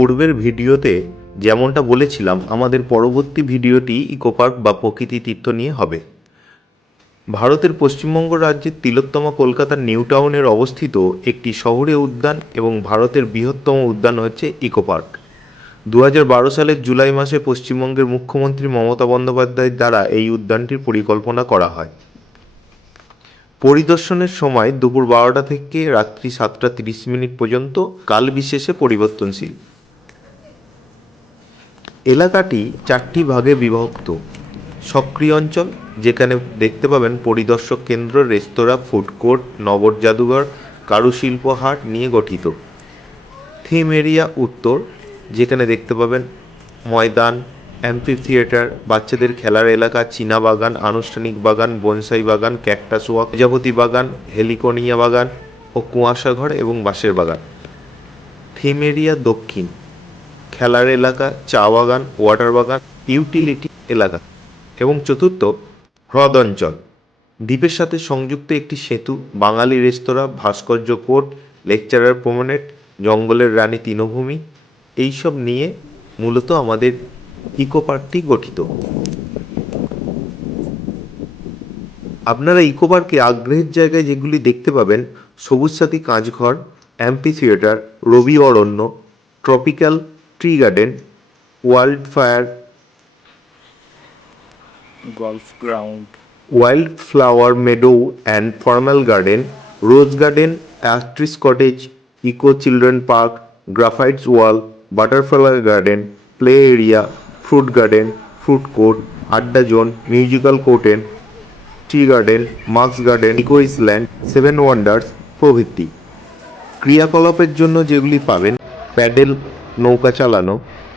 পূর্বের ভিডিওতে যেমনটা বলেছিলাম, আমাদের পরবর্তী ভিডিওটি ইকো পার্ক বা প্রকৃতি তীর্থ নিয়ে হবে। ভারতের পশ্চিমবঙ্গ রাজ্যের তিলোত্তমা কলকাতার নিউ টাউনের অবস্থিত একটি শহুরে উদ্যান এবং ভারতের বৃহত্তম উদ্যান হচ্ছে ইকো পার্ক। দু সালের জুলাই মাসে পশ্চিমবঙ্গের মুখ্যমন্ত্রী মমতা বন্দ্যোপাধ্যায়ের দ্বারা এই উদ্যানটির পরিকল্পনা করা হয়। পরিদর্শনের সময় দুপুর বারোটা থেকে রাত্রি সাতটা তিরিশ মিনিট পর্যন্ত কাল বিশেষে পরিবর্তনশীল। এলাকাটি চারটি ভাগে বিভক্ত। সক্রিয় অঞ্চল, যেখানে দেখতে পাবেন পরিদর্শক কেন্দ্র, রেস্তোরাঁ, ফুড কোর্ট, নগর জাদুঘর, কারুশিল্প হাট নিয়ে গঠিত। থিম এরিয়া উত্তর, যেখানে দেখতে পাবেন ময়দান অ্যাম্পি থিয়েটার বাচ্চাদের খেলার এলাকা, চীনা বাগান, আনুষ্ঠানিক বাগান, বনসাই বাগান, ক্যাকটাস ওয়াক, প্রজাপতি বাগান, হেলিকোনিয়া বাগান ও কুয়াশা ঘর এবং বাঁশের বাগান। থিম এরিয়া দক্ষিণ। খেলার এলাকা, চা বাগান ওয়াটার বাগান ইউটিলিটি এলাকা এবং চতুর্থ, হ্রদ অঞ্চল। দ্বীপের সাথে সংযুক্ত একটি সেতু, বাঙালি রেস্তোরাঁ, ভাস্কর্য কোর্ট, লেকচারার প্রমোনেট, জঙ্গলের রানী তৃণভূমি, এইসব নিয়ে মূলত আমাদের ইকো পার্কটি গঠিত। আপনারা ইকো পার্কে আগ্রহের জায়গায় যেগুলি দেখতে পাবেন, Sabuj Sathi কাঁচঘর amphitheatre Rabi Aranya tropical tree garden wild fire golf ground. Wild flower meadow and formal garden rose garden অ্যাস্ট্রিস cottage eco children park graffiti wall butterfly garden play area fruit garden fruit court adda zone musical curtain tea garden marks garden eco island seven wonders প্রভৃতি ক্রিয়াকলাপের জন্য যেগুলি পাবেন pedal নৌকা চালানো,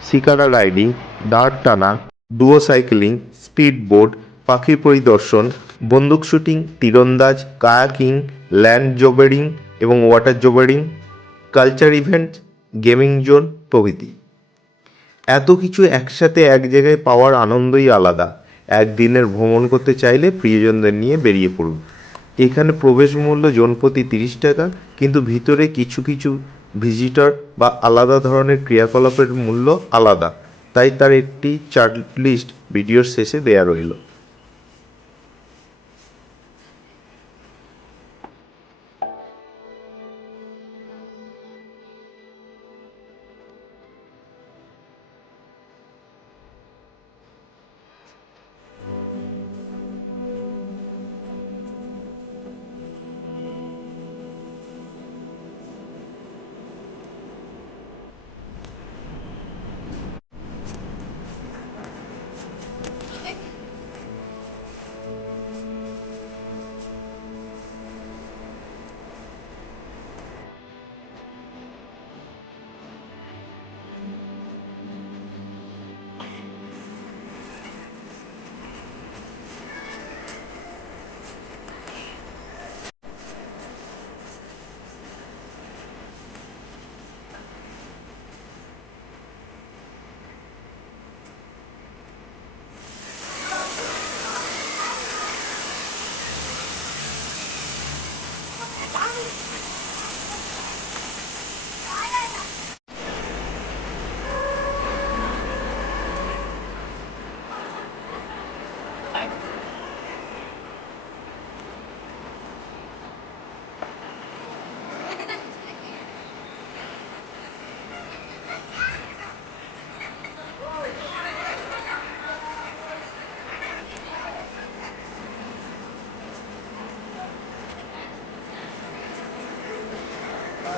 shikara riding, দাঁড় টানা, duo cycling speed boat পাখি পরিদর্শন, বন্দুক শুটিং, তীরন্দাজ, কায়াকিং, ল্যান্ড জোবেরিং এবং ওয়াটার জোবেরিং, কালচার ইভেন্ট, গেমিং জোন প্রভৃতি। এত কিছু একসাথে এক জায়গায় পাওয়ার আনন্দই আলাদা। একদিনের ভ্রমণ করতে চাইলে প্রিয়জনদের নিয়ে বেরিয়ে পড়ুন। এখানে প্রবেশ মূল্য জনপ্রতি তিরিশ টাকা, কিন্তু ভিতরে কিছু কিছু ভিজিটর বা আলাদা ধরনের ক্রিয়াকলাপের মূল্য আলাদা। তাই তার একটি চার্ট লিস্ট ভিডিওর শেষে দেয়া রইল।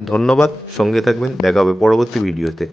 ধন্যবাদ সঙ্গে থাকবেন দেখা হবে পরবর্তী ভিডিওতে।